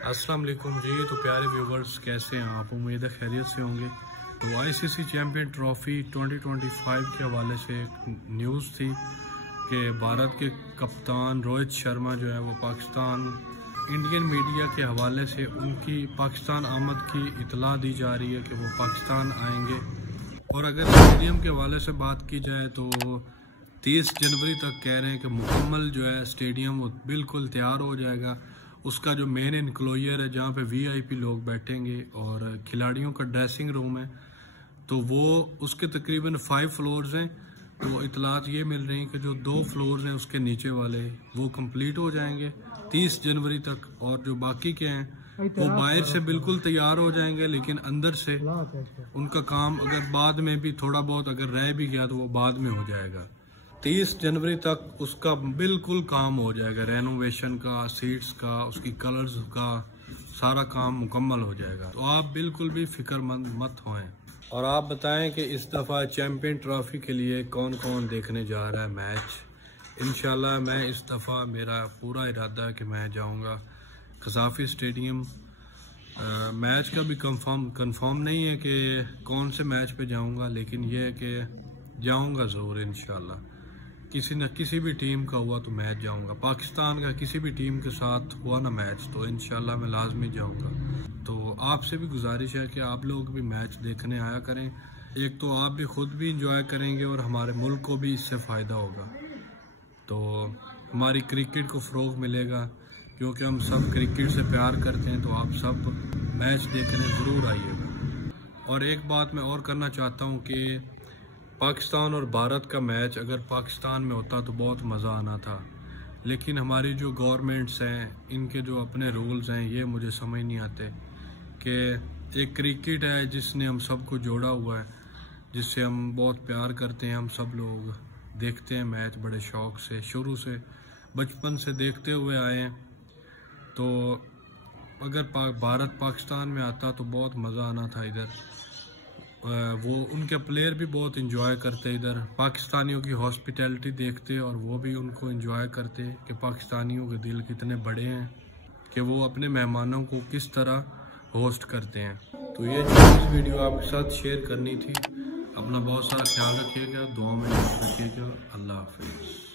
अस्सलाम वालेकुम जी। तो प्यारे व्यूवर्स, कैसे हैं आप? उम्मीद है खैरियत से होंगे। तो आईसीसी चैम्पियन ट्रॉफी 2025 के हवाले से एक न्यूज़ थी कि भारत के कप्तान रोहित शर्मा जो है वो पाकिस्तान, इंडियन मीडिया के हवाले से उनकी पाकिस्तान आमद की इतला दी जा रही है कि वो पाकिस्तान आएंगे। और अगर स्टेडियम के हवाले से बात की जाए तो 30 जनवरी तक कह रहे हैं कि मुकम्मल जो है स्टेडियम वो बिल्कुल तैयार हो जाएगा। उसका जो मेन इनक्लोजर है जहाँ पे वीआईपी लोग बैठेंगे और खिलाड़ियों का ड्रेसिंग रूम है, तो वो उसके तकरीबन 5 फ्लोर्स हैं। तो इतलात ये मिल रही हैं कि जो 2 फ्लोर्स हैं उसके नीचे वाले वो कंप्लीट हो जाएंगे 30 जनवरी तक, और जो बाकी के हैं वो बाहर से बिल्कुल तैयार हो जाएंगे, लेकिन अंदर से उनका काम अगर बाद में भी थोड़ा बहुत अगर रह भी गया तो वो बाद में हो जाएगा। 30 जनवरी तक उसका बिल्कुल काम हो जाएगा, रेनोवेशन का, सीट्स का, उसकी कलर्स का सारा काम मुकम्मल हो जाएगा। तो आप बिल्कुल भी फिक्रमंद मत होएं। और आप बताएं कि इस दफ़ा चैम्पियन ट्रॉफी के लिए कौन कौन देखने जा रहा है मैच। इंशाल्लाह मैं इस दफ़ा, मेरा पूरा इरादा है कि मैं जाऊंगा कसाफी स्टेडियम। मैच का भी कंफर्म नहीं है कि कौन से मैच पे जाऊंगा, लेकिन यह है कि जाऊंगा ज़रूर इंशाल्लाह। किसी न किसी भी टीम का हुआ तो मैच जाऊंगा। पाकिस्तान का किसी भी टीम के साथ हुआ ना मैच तो इंशाल्लाह मैं लाजमी जाऊंगा। तो आपसे भी गुजारिश है कि आप लोग भी मैच देखने आया करें। एक तो आप भी खुद भी इंजॉय करेंगे और हमारे मुल्क को भी इससे फ़ायदा होगा। तो हमारी क्रिकेट को फ़रोग मिलेगा, क्योंकि हम सब क्रिकेट से प्यार करते हैं। तो आप सब मैच देखने ज़रूर आइएगा। और एक बात मैं और करना चाहता हूँ कि पाकिस्तान और भारत का मैच अगर पाकिस्तान में होता तो बहुत मज़ा आना था, लेकिन हमारी जो गवर्नमेंट्स हैं इनके जो अपने रूल्स हैं ये मुझे समझ नहीं आते। कि एक क्रिकेट है जिसने हम सबको जोड़ा हुआ है, जिससे हम बहुत प्यार करते हैं, हम सब लोग देखते हैं मैच बड़े शौक़ से, शुरू से बचपन से देखते हुए आए हैं। तो अगर भारत पाकिस्तान में आता तो बहुत मज़ा आना था। इधर वो उनके प्लेयर भी बहुत इंजॉय करते, इधर पाकिस्तानियों की हॉस्पिटैलिटी देखते और वो भी उनको इंजॉय करते कि पाकिस्तानियों के दिल कितने बड़े हैं कि वो अपने मेहमानों को किस तरह होस्ट करते हैं। तो ये वीडियो आपके साथ शेयर करनी थी। अपना बहुत सारा ख्याल रखिएगा, दुआ में याद रखिएगा। अल्लाह हाफिज़।